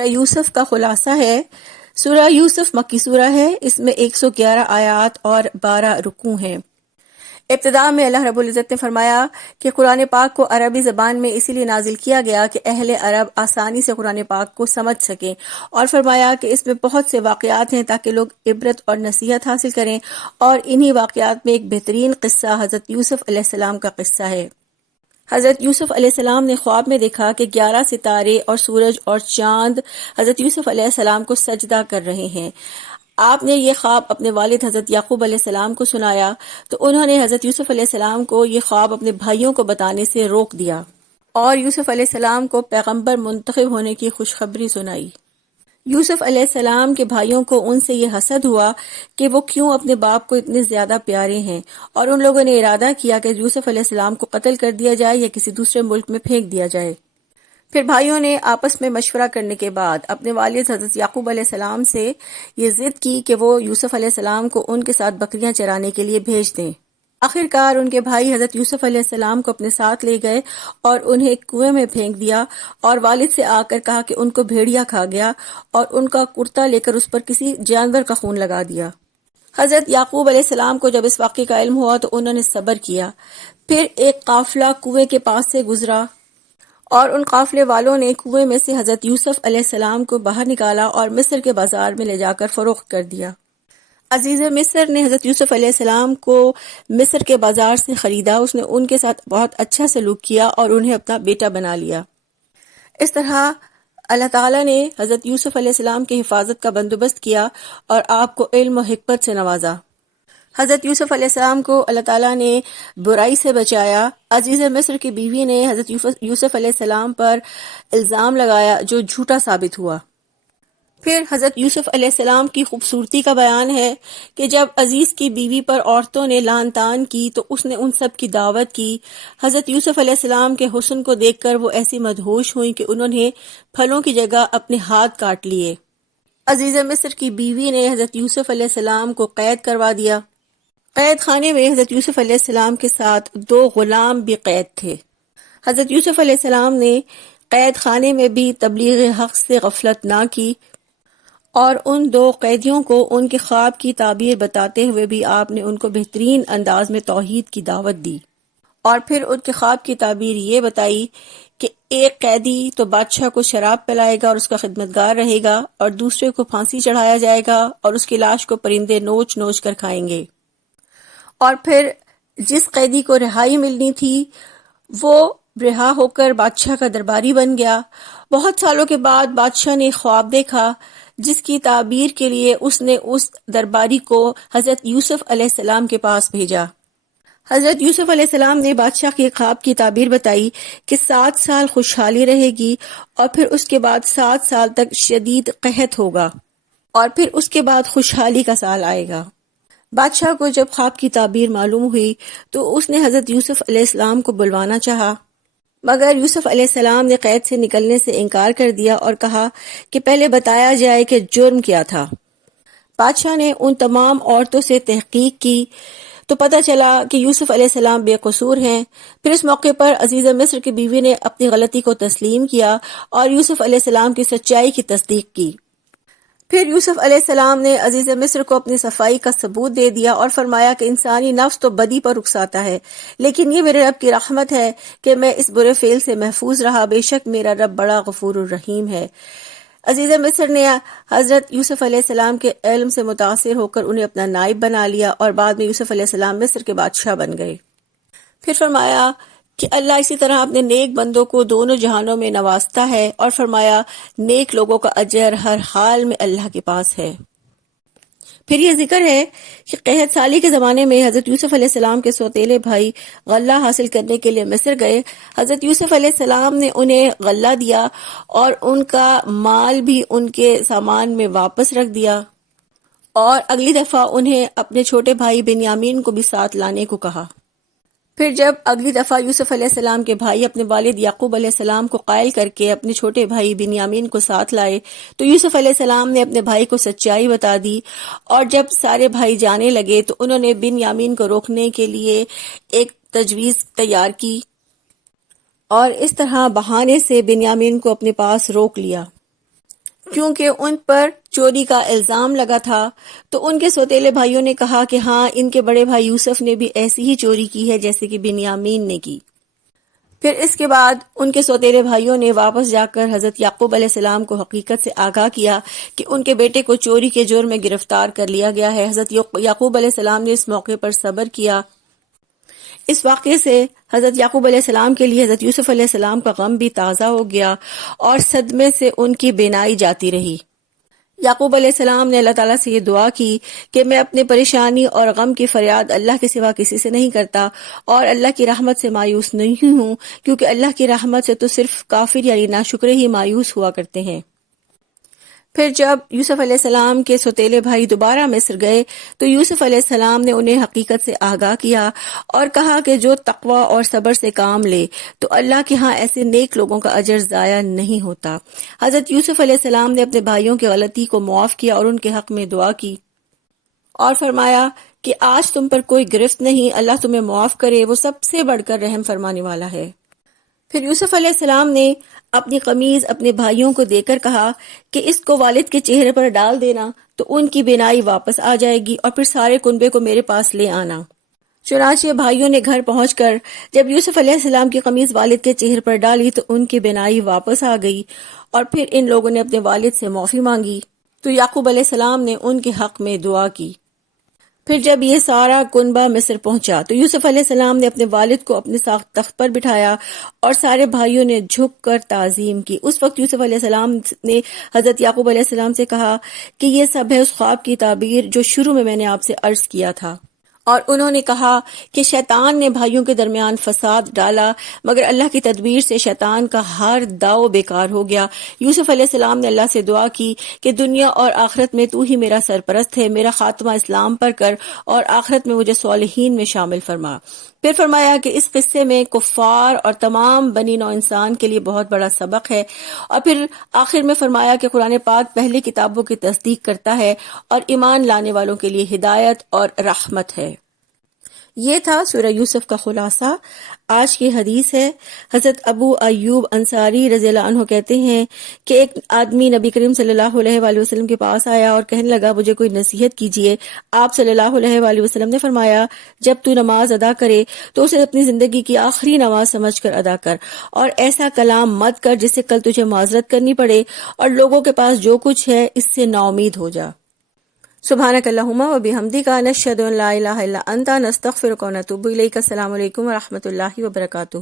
سورہ یوسف کا خلاصہ ہے۔ سورہ یوسف مکی سورہ ہے، اس میں 111 آیات اور 12 رکوع ہیں۔ ابتدا میں اللہ رب العزت نے فرمایا کہ قرآن پاک کو عربی زبان میں اسی لیے نازل کیا گیا کہ اہل عرب آسانی سے قرآن پاک کو سمجھ سکیں، اور فرمایا کہ اس میں بہت سے واقعات ہیں تاکہ لوگ عبرت اور نصیحت حاصل کریں، اور انہی واقعات میں ایک بہترین قصہ حضرت یوسف علیہ السلام کا قصہ ہے۔ حضرت یوسف علیہ السلام نے خواب میں دیکھا کہ 11 ستارے اور سورج اور چاند حضرت یوسف علیہ السلام کو سجدہ کر رہے ہیں۔ آپ نے یہ خواب اپنے والد حضرت یعقوب علیہ السلام کو سنایا تو انہوں نے حضرت یوسف علیہ السلام کو یہ خواب اپنے بھائیوں کو بتانے سے روک دیا اور یوسف علیہ السلام کو پیغمبر منتخب ہونے کی خوشخبری سنائی۔ یوسف علیہ السلام کے بھائیوں کو ان سے یہ حسد ہوا کہ وہ کیوں اپنے باپ کو اتنے زیادہ پیارے ہیں، اور ان لوگوں نے ارادہ کیا کہ یوسف علیہ السلام کو قتل کر دیا جائے یا کسی دوسرے ملک میں پھینک دیا جائے۔ پھر بھائیوں نے آپس میں مشورہ کرنے کے بعد اپنے والد حضرت یعقوب علیہ السلام سے یہ ضد کی کہ وہ یوسف علیہ السلام کو ان کے ساتھ بکریاں چرانے کے لیے بھیج دیں۔ آخر کار ان کے بھائی حضرت یوسف علیہ السلام کو اپنے ساتھ لے گئے اور انہیں ایک کنویں میں پھینک دیا، اور والد سے آ کر کہا کہ ان کو بھیڑیا کھا گیا، اور ان کا کرتا لے کر اس پر کسی جانور کا خون لگا دیا۔ حضرت یعقوب علیہ السلام کو جب اس واقعے کا علم ہوا تو انہوں نے صبر کیا۔ پھر ایک قافلہ کنویں کے پاس سے گزرا، اور ان قافلے والوں نے کنویں میں سے حضرت یوسف علیہ السلام کو باہر نکالا اور مصر کے بازار میں لے جا کر فروخت کر دیا۔ عزیز مصر نے حضرت یوسف علیہ السلام کو مصر کے بازار سے خریدا، اس نے ان کے ساتھ بہت اچھا سلوک کیا اور انہیں اپنا بیٹا بنا لیا۔ اس طرح اللہ تعالیٰ نے حضرت یوسف علیہ السلام کی حفاظت کا بندوبست کیا اور آپ کو علم و حکمت سے نوازا۔ حضرت یوسف علیہ السلام کو اللہ تعالیٰ نے برائی سے بچایا۔ عزیز مصر کی بیوی نے حضرت یوسف علیہ السلام پر الزام لگایا جو جھوٹا ثابت ہوا۔ پھر حضرت یوسف علیہ السلام کی خوبصورتی کا بیان ہے کہ جب عزیز کی بیوی پر عورتوں نے لعن طعن کی تو اس نے ان سب کی دعوت کی۔ حضرت یوسف علیہ السلام کے حسن کو دیکھ کر وہ ایسی مدہوش ہوئیں کہ انہوں نے پھلوں کی جگہ اپنے ہاتھ کاٹ لیے۔ عزیز مصر کی بیوی نے حضرت یوسف علیہ السلام کو قید کروا دیا۔ قید خانے میں حضرت یوسف علیہ السلام کے ساتھ 2 غلام بھی قید تھے۔ حضرت یوسف علیہ السلام نے قید خانے میں بھی تبلیغ حق سے غفلت نہ کی، اور ان 2 قیدیوں کو ان کے خواب کی تعبیر بتاتے ہوئے بھی آپ نے ان کو بہترین انداز میں توحید کی دعوت دی۔ اور پھر ان کے خواب کی تعبیر یہ بتائی کہ ایک قیدی تو بادشاہ کو شراب پلائے گا اور اس کا خدمتگار رہے گا، اور دوسرے کو پھانسی چڑھایا جائے گا اور اس کی لاش کو پرندے نوچ نوچ کر کھائیں گے۔ اور پھر جس قیدی کو رہائی ملنی تھی وہ رہا ہو کر بادشاہ کا درباری بن گیا۔ بہت سالوں کے بعد بادشاہ نے خواب دیکھا جس کی تعبیر کے لیے اس نے اس درباری کو حضرت یوسف علیہ السلام کے پاس بھیجا۔ حضرت یوسف علیہ السلام نے بادشاہ کے خواب کی تعبیر بتائی کہ 7 سال خوشحالی رہے گی، اور پھر اس کے بعد 7 سال تک شدید قحط ہوگا، اور پھر اس کے بعد خوشحالی کا سال آئے گا۔ بادشاہ کو جب خواب کی تعبیر معلوم ہوئی تو اس نے حضرت یوسف علیہ السلام کو بلوانا چاہا، مگر یوسف علیہ السلام نے قید سے نکلنے سے انکار کر دیا اور کہا کہ پہلے بتایا جائے کہ جرم کیا تھا۔ بادشاہ نے ان تمام عورتوں سے تحقیق کی تو پتہ چلا کہ یوسف علیہ السلام بے قصور ہیں۔ پھر اس موقع پر عزیز مصر کی بیوی نے اپنی غلطی کو تسلیم کیا اور یوسف علیہ السلام کی سچائی کی تصدیق کی۔ پھر یوسف علیہ السلام نے عزیز مصر کو اپنی صفائی کا ثبوت دے دیا اور فرمایا کہ انسانی نفس تو بدی پر اکساتا ہے، لیکن یہ میرے رب کی رحمت ہے کہ میں اس برے فعل سے محفوظ رہا، بے شک میرا رب بڑا غفور الرحیم ہے۔ عزیز مصر نے حضرت یوسف علیہ السلام کے علم سے متاثر ہو کر انہیں اپنا نائب بنا لیا، اور بعد میں یوسف علیہ السلام مصر کے بادشاہ بن گئے۔ پھر فرمایا کہ اللہ اسی طرح اپنے نیک بندوں کو دونوں جہانوں میں نوازتا ہے، اور فرمایا نیک لوگوں کا اجر ہر حال میں اللہ کے پاس ہے۔ پھر یہ ذکر ہے کہ قحط سالی کے زمانے میں حضرت یوسف علیہ السلام کے سوتیلے بھائی غلہ حاصل کرنے کے لیے مصر گئے۔ حضرت یوسف علیہ السلام نے انہیں غلہ دیا اور ان کا مال بھی ان کے سامان میں واپس رکھ دیا، اور اگلی دفعہ انہیں اپنے چھوٹے بھائی بنیامین کو بھی ساتھ لانے کو کہا۔ پھر جب اگلی دفعہ یوسف علیہ السلام کے بھائی اپنے والد یعقوب علیہ السلام کو قائل کر کے اپنے چھوٹے بھائی بنیامین کو ساتھ لائے تو یوسف علیہ السلام نے اپنے بھائی کو سچائی بتا دی، اور جب سارے بھائی جانے لگے تو انہوں نے بنیامین کو روکنے کے لیے ایک تجویز تیار کی، اور اس طرح بہانے سے بنیامین کو اپنے پاس روک لیا۔ کیونکہ ان پر چوری کا الزام لگا تھا، تو ان کے سوتیلے بھائیوں نے کہا کہ ہاں، ان کے بڑے بھائی یوسف نے بھی ایسی ہی چوری کی ہے جیسے کہ بنیامین نے کی۔ پھر اس کے بعد ان کے سوتیلے بھائیوں نے واپس جا کر حضرت یعقوب علیہ السلام کو حقیقت سے آگاہ کیا کہ ان کے بیٹے کو چوری کے جرم میں گرفتار کر لیا گیا ہے۔ حضرت یعقوب علیہ السلام نے اس موقع پر صبر کیا۔ اس واقعے سے حضرت یعقوب علیہ السلام کے لیے حضرت یوسف علیہ السلام کا غم بھی تازہ ہو گیا اور صدمے سے ان کی بینائی جاتی رہی۔ یعقوب علیہ السلام نے اللہ تعالیٰ سے یہ دعا کی کہ میں اپنے پریشانی اور غم کی فریاد اللہ کے سوا کسی سے نہیں کرتا اور اللہ کی رحمت سے مایوس نہیں ہوں، کیونکہ اللہ کی رحمت سے تو صرف کافر یعنی ناشکرے ہی مایوس ہوا کرتے ہیں۔ پھر جب یوسف علیہ السلام کے سوتیلے بھائی دوبارہ مصر گئے تو یوسف علیہ السلام نے انہیں حقیقت سے آگاہ کیا اور کہا کہ جو تقوی اور صبر سے کام لے تو اللہ کے ہاں ایسے نیک لوگوں کا اجر ضائع نہیں ہوتا۔ حضرت یوسف علیہ السلام نے اپنے بھائیوں کی غلطی کو معاف کیا اور ان کے حق میں دعا کی اور فرمایا کہ آج تم پر کوئی گرفت نہیں، اللہ تمہیں معاف کرے، وہ سب سے بڑھ کر رحم فرمانے والا ہے۔ پھر یوسف علیہ السلام نے اپنی قمیض اپنے بھائیوں کو دے کر کہا کہ اس کو والد کے چہرے پر ڈال دینا تو ان کی بینائی واپس آ جائے گی، اور پھر سارے کنبے کو میرے پاس لے آنا۔ چنانچہ بھائیوں نے گھر پہنچ کر جب یوسف علیہ السلام کی قمیض والد کے چہرے پر ڈالی تو ان کی بینائی واپس آ گئی، اور پھر ان لوگوں نے اپنے والد سے معافی مانگی تو یعقوب علیہ السلام نے ان کے حق میں دعا کی۔ پھر جب یہ سارا کنبہ مصر پہنچا تو یوسف علیہ السلام نے اپنے والد کو اپنے ساتھ تخت پر بٹھایا اور سارے بھائیوں نے جھک کر تعظیم کی۔ اس وقت یوسف علیہ السلام نے حضرت یعقوب علیہ السلام سے کہا کہ یہ سب ہے اس خواب کی تعبیر جو شروع میں نے آپ سے عرض کیا تھا۔ اور انہوں نے کہا کہ شیطان نے بھائیوں کے درمیان فساد ڈالا، مگر اللہ کی تدبیر سے شیطان کا ہر داؤ بیکار ہو گیا۔ یوسف علیہ السلام نے اللہ سے دعا کی کہ دنیا اور آخرت میں تو ہی میرا سرپرست ہے، میرا خاتمہ اسلام پر کر اور آخرت میں مجھے صالحین میں شامل فرما۔ پھر فرمایا کہ اس قصے میں کفار اور تمام بنی نوع انسان کے لیے بہت بڑا سبق ہے، اور پھر آخر میں فرمایا کہ قرآن پاک پہلی کتابوں کی تصدیق کرتا ہے اور ایمان لانے والوں کے لیے ہدایت اور رحمت ہے۔ یہ تھا سورہ یوسف کا خلاصہ۔ آج کی حدیث ہے، حضرت ابو ایوب انصاری رضی اللہ عنہ کہتے ہیں کہ ایک آدمی نبی کریم صلی اللہ علیہ وآلہ وسلم کے پاس آیا اور کہنے لگا مجھے کوئی نصیحت کیجیے۔ آپ صلی اللہ علیہ وآلہ وسلم نے فرمایا جب تو نماز ادا کرے تو اسے اپنی زندگی کی آخری نماز سمجھ کر ادا کر، اور ایسا کلام مت کر جس سے کل تجھے معذرت کرنی پڑے، اور لوگوں کے پاس جو کچھ ہے اس سے نا امید ہو جا۔ سبحانک اللہم و بحمدک نشہد ان لا الہ الا انت نستغفرک و نتوب الیک۔ السلام علیکم و رحمۃ اللہ وبرکاتہ۔